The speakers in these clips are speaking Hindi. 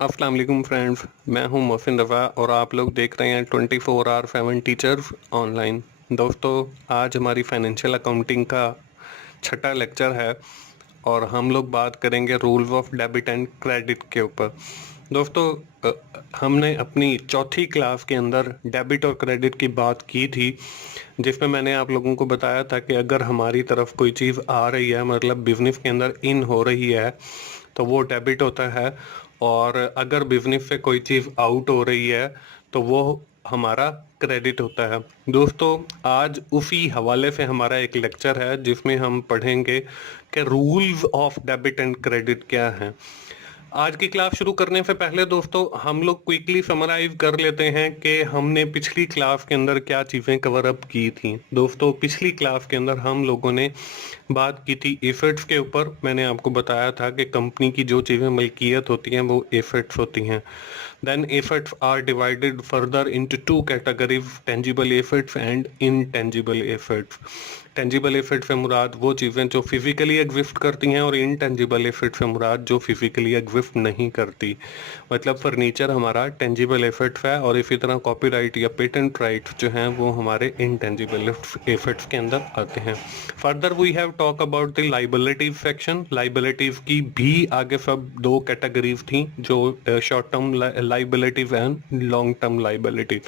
अस्सलाम वालेकुम फ्रेंड्स, मैं हूं मोहसिन रफ़ा और आप लोग देख रहे हैं 24 आवर 7 टीचर्स ऑनलाइन। दोस्तों, आज हमारी फाइनेंशियल अकाउंटिंग का छठा लेक्चर है और हम लोग बात करेंगे rules of debit and credit के ऊपर। दोस्तों, हमने अपनी चौथी क्लास के अंदर डेबिट और क्रेडिट की बात की थी, जिसमें मैंने आप लोगों को बताया था कि अगर हमारी तरफ कोई चीज़ आ रही है, मतलब बिजनेस के अंदर इन हो रही है, तो वो डेबिट होता है। और अगर बिजनेस से कोई चीज़ आउट हो रही है तो वो हमारा क्रेडिट होता है। दोस्तों, आज उसी हवाले से हमारा एक लेक्चर है जिसमें हम पढ़ेंगे कि rules of debit and credit क्या हैं। आज की क्लास शुरू करने से पहले दोस्तों, हम लोग क्विकली समराइज कर लेते हैं कि हमने पिछली क्लास के अंदर क्या चीज़ें कवर अप की थी। दोस्तों, पिछली क्लास के अंदर हम लोगों ने बात की थी एसेट्स के ऊपर। मैंने आपको बताया था कि कंपनी की जो चीज़ें मलकियत होती हैं वो एसेट्स होती हैं। Then assets are divided further into two categories, tangible assets and intangible assets. Tangible asset से मुराद वो चीज़ें जो फिजिकली एग्जिस्ट करती हैं और इनटेंजिबल एसेट से मुराद जो फिजिकली एग्जिस्ट नहीं करती। मतलब फर्नीचर हमारा टेंजिबल एसेट्स है और इसी तरह कॉपीराइट या पेटेंट राइट जो हैं वो हमारे इनटेंजिबल एसेट्स के अंदर आते हैं। Further we have talk about the liabilities section. Liabilities की भी आगे सब दो कैटेगरीज थी, जो short term liabilities and long term liabilities.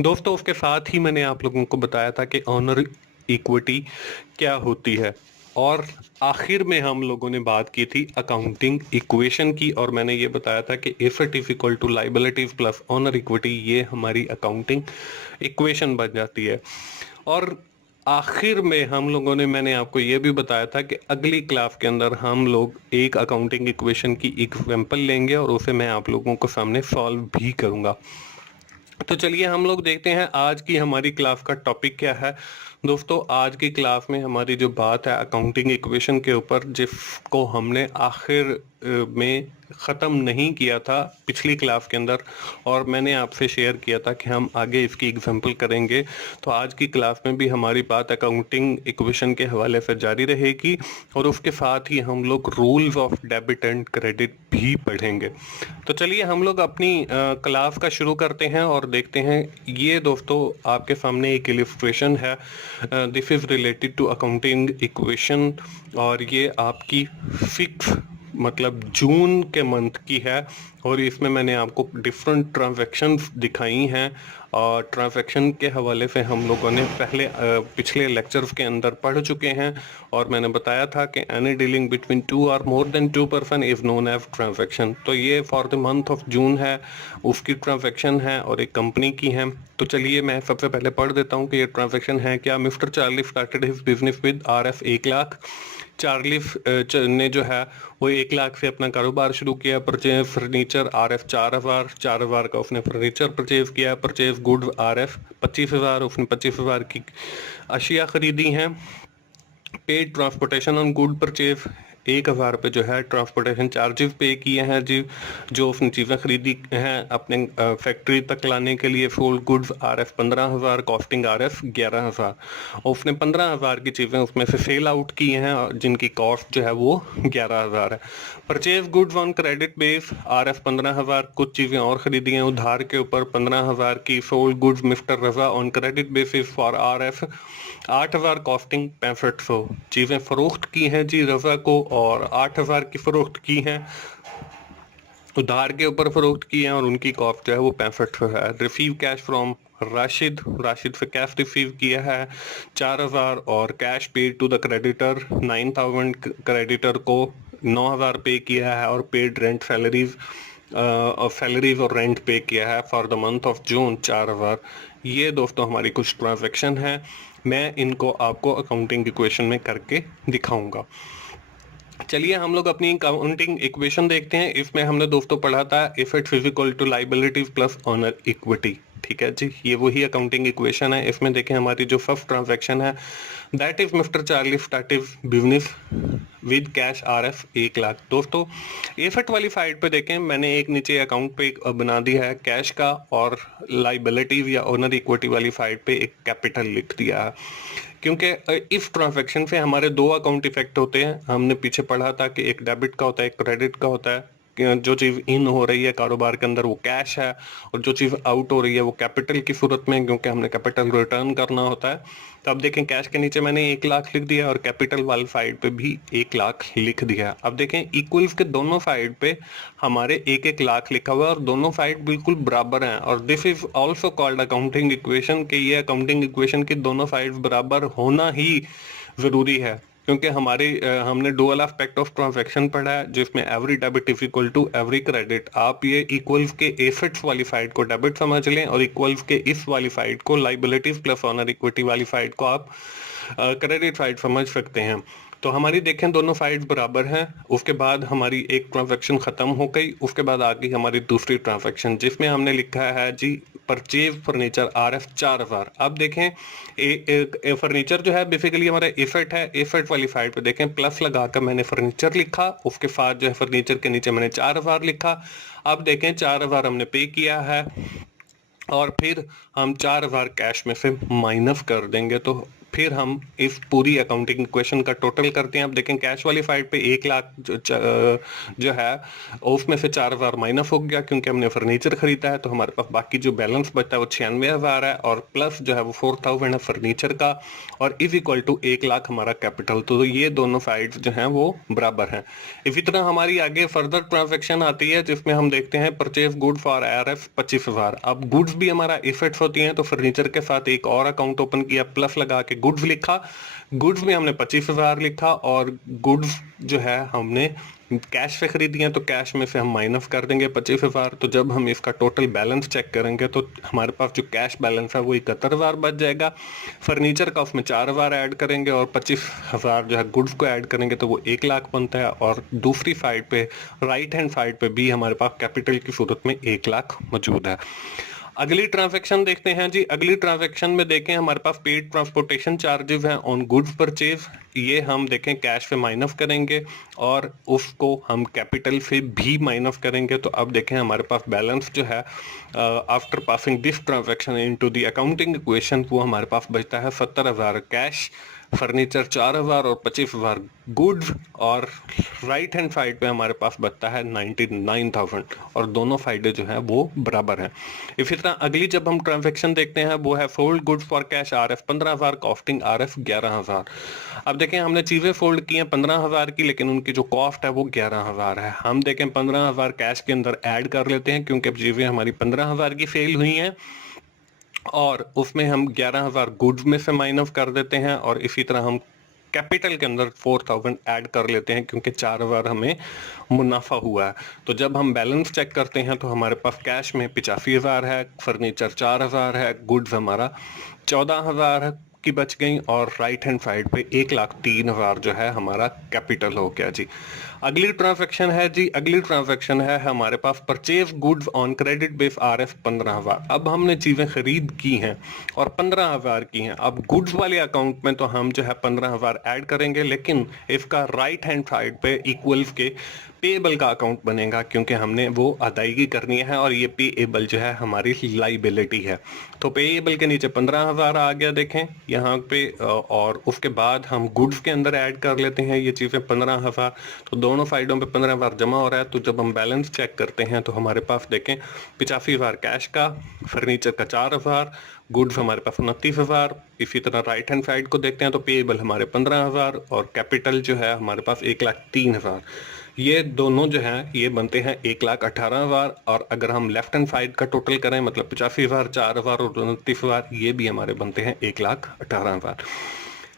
दोस्तों, उसके साथ ही मैंने आप लोगों को बताया था कि ऑनर इक्विटी क्या होती है और आखिर में हम लोगों ने बात की थी अकाउंटिंग इक्वेशन की, और मैंने ये बताया था कि asset is equal to liabilities plus owner equity, ये हमारी अकाउंटिंग इक्वेशन बन जाती है। और आखिर में हम लोगों ने मैंने आपको ये भी बताया था कि अगली क्लास के अंदर हम लोग एक अकाउंटिंग इक्वेशन की एग्जांपल लेंगे और उसे मैं आप लोगों को सामने सॉल्व भी करूंगा। तो चलिए हम लोग देखते हैं आज की हमारी क्लास का टॉपिक क्या है। दोस्तों, आज की क्लास में हमारी जो बात है अकाउंटिंग इक्वेशन के ऊपर, जिसको हमने आखिर में ख़त्म नहीं किया था पिछली क्लास के अंदर, और मैंने आपसे शेयर किया था कि हम आगे इसकी एग्जांपल करेंगे। तो आज की क्लास में भी हमारी बात अकाउंटिंग इक्वेशन के हवाले से जारी रहेगी और उसके साथ ही हम लोग rules of debit and credit भी पढ़ेंगे। तो चलिए हम लोग अपनी क्लास का शुरू करते हैं और देखते हैं। ये दोस्तों आपके सामने एक इलिस्ट्रेशन है, this is related to accounting equation, और ये आपकी फिक्स मतलब जून के मंथ की है। और इसमें मैंने आपको डिफरेंट ट्रांजैक्शंस दिखाई हैं और ट्रांजैक्शन के हवाले से हम लोगों ने पहले पिछले लेक्चर्स के अंदर पढ़ चुके हैं। और मैंने बताया था कि any dealing between two or more than two person is known as transaction. तो ये for the month of June है, उसकी ट्रांजैक्शन है और एक कंपनी की है। तो चलिए मैं सबसे पहले पढ़ देता हूँ कि ये ट्रांजैक्शन है क्या। Mister Charlie started his business with RF 1 lakh. Charlie ने जो है वो 1 लाख से अपना कारोबार शुरू किया। परचेज फर्नीचर RF 4,000 का उसने फर्नीचर परचेज किया। परचेज गुड RF 25,000, उसने 25,000 की अशिया खरीदी हैं। Paid transportation on good purchase 1,000 रुपये जो है ट्रांसपोर्टेशन चार्जेस पे किए हैं जी, जो उसने चीज़ें खरीदी हैं अपने फैक्ट्री तक लाने के लिए। Sold goods RF 15,000, costing RF 11,000। उसने 15,000 की चीज़ें उसमें से सेल आउट की हैं जिनकी कॉस्ट जो है वो 11,000 है। Purchase goods on credit base RF 15,000, कुछ चीज़ें और खरीदी हैं उधार के ऊपर 15,000 की। Sold goods mister Raza on credit basis for RF 8,000, costing 6500। चीज़ें फरोख्त की हैं जी रजा को और 8,000 की फरोख्त की हैं, उधार के ऊपर फरोख्त की हैं और उनकी कॉस्ट जो है वो 6500 है। रिसीव कैश फ्रॉम राशिद से कैश रिसीव किया है 4,000 और cash paid to the creditor 9,000, creditor को 9,000 पे किया है और पेड रेंट सैलरीज और रेंट पे किया है for the month of June 4,000। ये दोस्तों हमारी कुछ ट्रांजैक्शन है, मैं इनको आपको अकाउंटिंग इक्वेशन में करके दिखाऊंगा। चलिए हम लोग अपनी अकाउंटिंग इक्वेशन देखते हैं। इसमें हमने दोस्तों पढ़ा था assets is equal to liabilities plus owner equity. ठीक है जी, ये वही अकाउंटिंग इक्वेशन है। इसमें देखें हमारी जो फर्स्ट ट्रांजैक्शन है that is mister Charlie started business with cash RF 1 lakh. दोस्तों एसेट वाली साइड पे देखें, मैंने एक नीचे अकाउंट पे बना दिया है कैश का, और लाइबिलिटीज या ओनर इक्विटी वाली साइड पे एक कैपिटल लिख दिया है, क्योंकि इस ट्रांजैक्शन से हमारे दो अकाउंट इफेक्ट होते हैं। हमने पीछे पढ़ा था कि एक डेबिट का होता है एक क्रेडिट का होता है। जो चीज़ इन हो रही है कारोबार के अंदर वो कैश है, और जो चीज़ आउट हो रही है वो कैपिटल की सूरत में, क्योंकि हमने कैपिटल रिटर्न करना होता है। तो अब देखें कैश के नीचे मैंने 1 लाख लिख दिया और कैपिटल वाली साइड पे भी 1 लाख लिख दिया। अब देखें इक्वल्स के दोनों साइड पे हमारे 1-1 लाख लिखा हुआ है और दोनों साइड बिल्कुल बराबर हैं, और this is also called accounting equation, कि ये अकाउंटिंग इक्वेशन की दोनों साइड बराबर होना ही जरूरी है, क्योंकि हमने डुअल एस्पेक्ट ऑफ ट्रांजैक्शन पढ़ा है जिसमें every debit is equal to every credit. आप ये इक्वल्स के एसेट्स वाली साइड को डेबिट समझ लें और इक्वल्स के इस वाली साइड को, लाइबिलिटीज प्लस ऑनर इक्विटी वाली साइड को आप क्रेडिट साइड समझ सकते हैं। तो हमारी देखें दोनों साइड्स बराबर हैं। उसके बाद हमारी एक ट्रांजैक्शन खत्म हो गई, उसके बाद आ गई हमारी दूसरी ट्रांजैक्शन जिसमें हमने लिखा है जी परचेज फर्नीचर RF 4000। अब देखें फर्नीचर जो है बेसिकली हमारा एसेट है, एसेट वाली साइड पे देखें प्लस लगा कर मैंने फर्नीचर लिखा, उसके साथ जो है फर्नीचर के नीचे मैंने 4000 लिखा। अब देखें 4000 हमने पे किया है और फिर हम 4000 कैश में से माइनस कर देंगे, तो फिर हम इस पूरी अकाउंटिंग इक्वेशन का टोटल करते हैं। अब देखें कैश वाली साइड पे 1 लाख जो है उसमें से 4000 माइनस हो गया क्योंकि हमने फर्नीचर खरीदा है, तो हमारे पास बाकी जो बैलेंस बचा है वो 96,000 है, और प्लस जो है वो 4000 है फर्नीचर का, और इज इक्वल टू 1 लाख हमारा कैपिटल। तो ये दोनों साइड्स जो हैं वो बराबर हैं। इसी तरह हमारी आगे फर्दर ट्रांजेक्शन आती है जिसमें हम देखते हैं परचेज गुड फॉर RF 25,000। अब गुड्स भी हमारा इफेक्ट्स होती हैं, तो फर्नीचर के साथ एक और अकाउंट ओपन किया, प्लस लगा के गुड्स लिखा, गुड्स में हमने 25,000 लिखा, और गुड्स जो है हमने कैश से खरीदी है तो कैश में से हम माइनस कर देंगे 25,000। तो जब हम इसका टोटल बैलेंस चेक करेंगे तो हमारे पास जो कैश बैलेंस है वो 71,000 बच जाएगा। फर्नीचर का उसमें 4,000 ऐड करेंगे और 25,000 जो है गुड्स को ऐड करेंगे तो वो 1 लाख बनता है, और दूसरी साइड पे राइट हैंड साइड पे भी हमारे पास कैपिटल की सूरत में 1 लाख मौजूद है। अगली ट्रांजैक्शन देखते हैं जी। अगली ट्रांजैक्शन में देखें हमारे पास पेड ट्रांसपोर्टेशन चार्जेस हैं ऑन गुड्स परचेज, ये हम देखें कैश से माइनस करेंगे और उसको हम कैपिटल से भी माइनस करेंगे। तो अब देखें हमारे पास बैलेंस जो है after passing this transaction into the accounting equation वो हमारे पास बचता है 70,000 कैश, फर्नीचर 4,000 और 25,000 गुड्स, और राइट हैंड साइड पे हमारे पास बचता है 99,000, और दोनों साइडें जो है वो बराबर हैं। इसी तरह अगली जब हम ट्रांजैक्शन देखते हैं वो है fold goods for cash RF 15,000, costing RF 11,000। अब देखें हमने चीजें फोल्ड की हैं 15,000 की, लेकिन उनकी जो कॉस्ट है वो 11,000 है। हम देखें 15,000 कैश के अंदर ऐड कर लेते हैं क्योंकि अब चीजें हमारी 15,000 की सेल हुई हैं, और उसमें हम 11,000 गुड्स में से माइनस कर देते हैं, और इसी तरह हम कैपिटल के अंदर 4,000 ऐड कर लेते हैं क्योंकि 4,000 हमें मुनाफा हुआ है। तो जब हम बैलेंस चेक करते हैं तो हमारे पास कैश में 85,000 है, फर्नीचर 4,000 है, गुड्स हमारा 14,000 की बच गई, और राइट हैंड साइड पे 1,03,000 जो है हमारा कैपिटल हो गया जी। अगली ट्रांजैक्शन है जी, अगली ट्रांजैक्शन है हमारे पास purchase goods on credit base RF 15,000। अब हमने चीजें खरीद की हैं और 15,000 की हैं। अब गुड्स वाले अकाउंट में तो हम जो है 15,000 ऐड करेंगे, लेकिन इसका राइट हैंड साइड पे इक्वल्स के पेएबल का अकाउंट बनेगा क्योंकि हमने वो अदायगी करनी है, और ये पेएबल जो है हमारी लाइबिलिटी है। तो पेएबल के नीचे 15,000 आ गया देखें यहाँ पे, और उसके बाद हम गुड्स के अंदर ऐड कर लेते हैं ये चीजें 15,000। तो दोनों साइडों पे 15,000 जमा हो रहा है। तो जब हम बैलेंस चेक करते हैं तो हमारे पास देखें 85,000 कैश का, फर्नीचर का 4,000, गुड्स हमारे पास 29,000। इसी तरह राइट हैंड साइड को देखते हैं तो पेएबल हमारे 15,000 और कैपिटल जो है हमारे पास 1,03,000। ये दोनों जो हैं ये बनते हैं 1,18,000, और अगर हम लेफ्ट हैंड साइड का टोटल करें मतलब 85,000, 4,000 और 29,000 ये भी हमारे बनते हैं 1,18,000।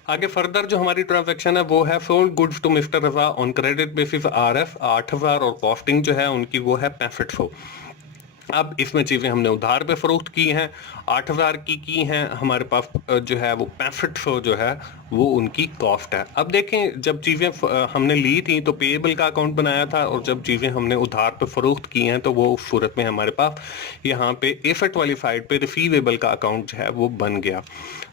आगे फर्दर जो हमारी ट्रांजैक्शन है वो है sold goods to mister Raza on credit basis RF 8,000, और कॉस्टिंग जो है उनकी वो है 6500। अब इसमें चीज़ें हमने उधार पे फरोख्त की हैं, 8,000 की हैं, हमारे पास जो है वो 6500 जो है वो उनकी कॉस्ट है। अब देखें जब चीज़ें हमने ली थी तो पेएबल का अकाउंट बनाया था, और जब चीज़ें हमने उधार पे फरोख्त की हैं तो वो उस सूरत में हमारे पास यहाँ पे एसेट वाली साइड पे रिसीवेबल का अकाउंट जो है वो बन गया।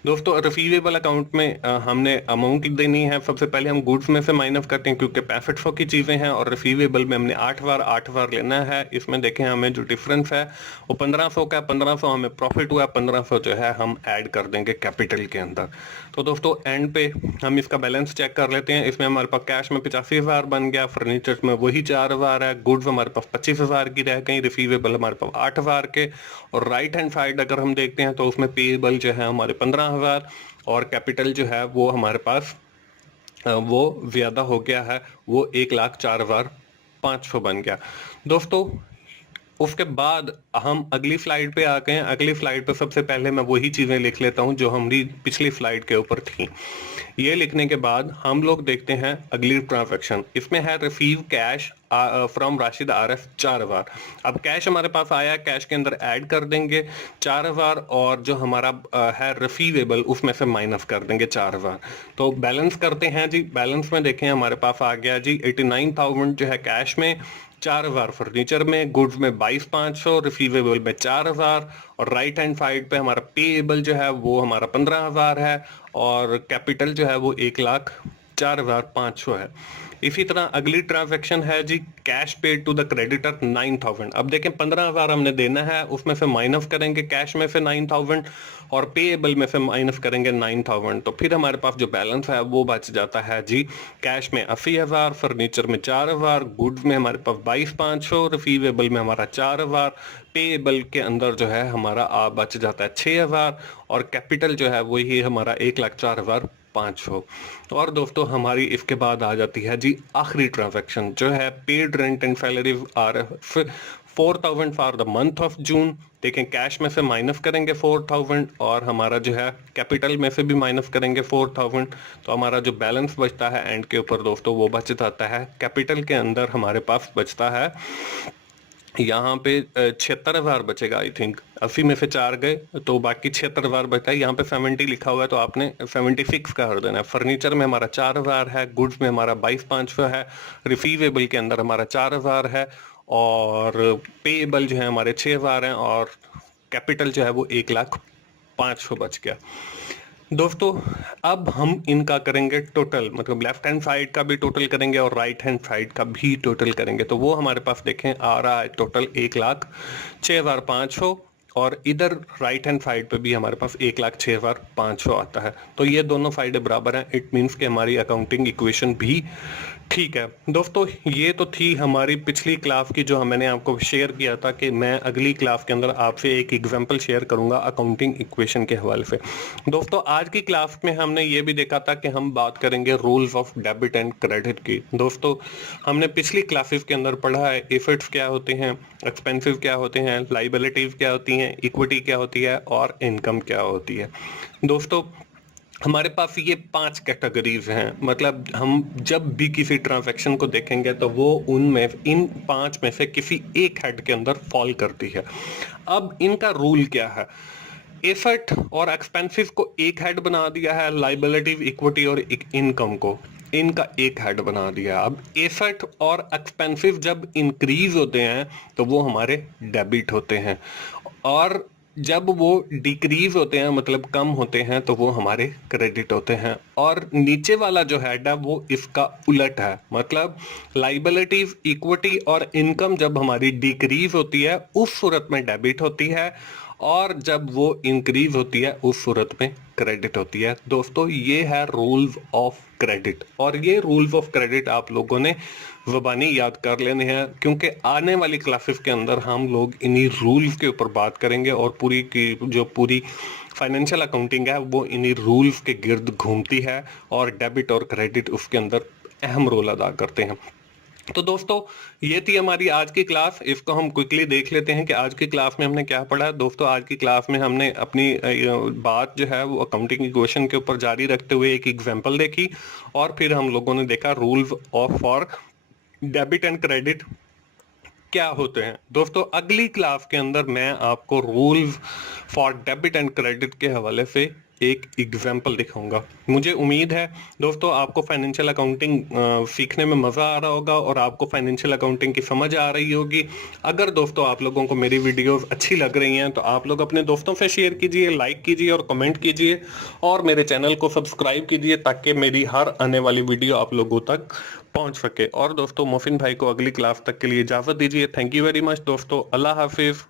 दोस्तों रिसीवेबल अकाउंट में हमने अमाउंट देनी है। सबसे पहले हम गुड्स में से माइनस करते हैं क्योंकि 6500 की चीज़ें हैं, और रिसीवेबल में हमने 8,000 लेना है। इसमें देखें हमें जो डिफरेंस बैलेंस है वो 1500 का, 1500 हमें प्रॉफिट हुआ, 1500 जो है हम ऐड कर देंगे कैपिटल के अंदर। तो दोस्तों एंड पे हम इसका बैलेंस चेक कर लेते हैं। इसमें हमारे पास कैश में 85,000 बन गया, फर्नीचर में वही 4,000 है, गुड्स हमारे पास 25,000 की रह गई, रिसीवेबल हमारे पास 8,000 के, और राइट हैंड साइड अगर हम देखते हैं तो उसमें पेएबल जो है हमारे 15,000, और कैपिटल जो है वो हमारे पास वो ज़्यादा हो गया है, वो 1,04,500 बन गया। दोस्तों उसके बाद हम अगली स्लाइड पे आ गए हैं। अगली स्लाइड पे सबसे पहले मैं वही चीज़ें लिख लेता हूं जो हमारी पिछली स्लाइड के ऊपर थी। ये लिखने के बाद हम लोग देखते हैं अगली ट्रांजैक्शन। इसमें है receive cash from Rashid RF 4,000। अब कैश हमारे पास आया, कैश के अंदर ऐड कर देंगे 4,000, और जो हमारा है रिसीवेबल उसमें से माइनस कर देंगे 4,000। तो बैलेंस करते हैं जी। बैलेंस में देखें हमारे पास आ गया जी 89,000 जो है कैश में, 4,000 फर्नीचर में, गुड्स में 22,500, रिसीवेबल में 4,000, और राइट हैंड साइड पे हमारा पेएबल जो है वो हमारा 15,000 है, और कैपिटल जो है वो 1,04,500 है। इसी तरह अगली ट्रांजैक्शन है जी cash paid to the creditor 9,000। अब देखें 15,000 हमने देना है, उसमें से माइनस करेंगे कैश में से 9,000 और पेएबल में से माइनस करेंगे 9,000, तो फिर हमारे पास जो बैलेंस है वो बच जाता है जी कैश में 80,000, फर्नीचर में 4,000, गुड्स में हमारे पास 22,500, रिसीवेबल में हमारा 4,000, पेएबल के अंदर जो है हमारा बच जाता है 6,000, और कैपिटल जो है वही हमारा 1,04,500। और दोस्तों हमारी इसके बाद आ जाती है जी आखिरी ट्रांजैक्शन जो है paid rent and salary RF 4,000 for the month of जून। देखें कैश में से माइनस करेंगे 4,000, और हमारा जो है कैपिटल में से भी माइनस करेंगे 4,000, तो हमारा जो बैलेंस बचता है एंड के ऊपर दोस्तों वो बच जाता है। कैपिटल के अंदर हमारे पास बचता है यहाँ पे 76,000 बचेगा। आई थिंक 80 में से 4 गए तो बाकी 76,000 बचता है। यहाँ पे 70 लिखा हुआ है तो आपने 76 का कर देना है। फर्नीचर में हमारा 4,000 है, गुड्स में हमारा 22,500 है, रिसीवेबल के अंदर हमारा 4,000 है, और पेएबल जो है हमारे 6,000 हैं, और कैपिटल जो है वो 1,05,000 बच गया। दोस्तों अब हम इनका करेंगे टोटल, मतलब लेफ्ट हैंड साइड का भी टोटल करेंगे और राइट हैंड साइड का भी टोटल करेंगे। तो वो हमारे पास देखें आ रहा है टोटल 1,06,500, और इधर राइट हैंड साइड पे भी हमारे पास 1,06,500 आता है। तो ये दोनों साइडें बराबर हैं। इट मीन्स कि हमारी अकाउंटिंग इक्वेशन भी ठीक है। दोस्तों ये तो थी हमारी पिछली क्लास की जो मैंने आपको शेयर किया था कि मैं अगली क्लास के अंदर आपसे एक एग्जांपल शेयर करूंगा अकाउंटिंग इक्वेशन के हवाले से। दोस्तों आज की क्लास में हमने ये भी देखा था कि हम बात करेंगे rules of debit and credit की। दोस्तों हमने पिछली क्लासेस के अंदर पढ़ा है एसेट्स क्या होते हैं, एक्सपेंसिव क्या होते हैं, लाइबिलिटीज क्या होती हैं, इक्विटी क्या होती है, और इनकम क्या होती है। दोस्तों हमारे पास ये 5 कैटेगरीज हैं। मतलब हम जब भी किसी ट्रांजैक्शन को देखेंगे तो वो उनमें इन 5 में से किसी एक हेड के अंदर फॉल करती है। अब इनका रूल क्या है? एसेट और एक्सपेंसिव को एक हेड बना दिया है, लाइबिलिटी, इक्विटी और इनकम को इनका एक हेड बना दिया। अब एसेट और एक्सपेंसिव जब इंक्रीज होते हैं तो वो हमारे डेबिट होते हैं, और जब वो डिक्रीज होते हैं मतलब कम होते हैं तो वो हमारे क्रेडिट होते हैं। और नीचे वाला जो हेड है वो इसका उलट है, मतलब लाइबिलिटीज, इक्विटी और इनकम जब हमारी डिक्रीज होती है उस सूरत में डेबिट होती है, और जब वो इंक्रीज होती है उस सूरत में क्रेडिट होती है। दोस्तों ये है रूल्स ऑफ क्रेडिट, और ये रूल्स ऑफ क्रेडिट आप लोगों ने ज़बानी याद कर लेने हैं, क्योंकि आने वाली क्लासेस के अंदर हम लोग इन्हीं रूल्स के ऊपर बात करेंगे, और पूरी फाइनेंशियल अकाउंटिंग है वो इन्हीं रूल्स के गिर्द घूमती है, और डेबिट और क्रेडिट उसके अंदर अहम रोल अदा करते हैं। तो दोस्तों ये थी हमारी आज की क्लास। इसको हम क्विकली देख लेते हैं कि आज की क्लास में हमने क्या पढ़ा। दोस्तों आज की क्लास में हमने अपनी बात जो है वो अकाउंटिंग इक्वेशन के ऊपर जारी रखते हुए एक एग्जांपल देखी, और फिर हम लोगों ने देखा rules of for debit and credit क्या होते हैं। दोस्तों अगली क्लास के अंदर मैं आपको rules for debit and credit के हवाले से एक एग्जाम्पल दिखाऊंगा। मुझे उम्मीद है दोस्तों आपको फाइनेंशियल अकाउंटिंग सीखने में मज़ा आ रहा होगा और आपको फाइनेंशियल अकाउंटिंग की समझ आ रही होगी। अगर दोस्तों आप लोगों को मेरी वीडियोस अच्छी लग रही हैं तो आप लोग अपने दोस्तों से शेयर कीजिए, लाइक कीजिए और कमेंट कीजिए और मेरे चैनल को सब्सक्राइब कीजिए ताकि मेरी हर आने वाली वीडियो आप लोगों तक पहुंच सके। और दोस्तों मोहसिन भाई को अगली क्लास तक के लिए इजाज़त दीजिए। थैंक यू वेरी मच दोस्तों, अल्लाह हाफिज़।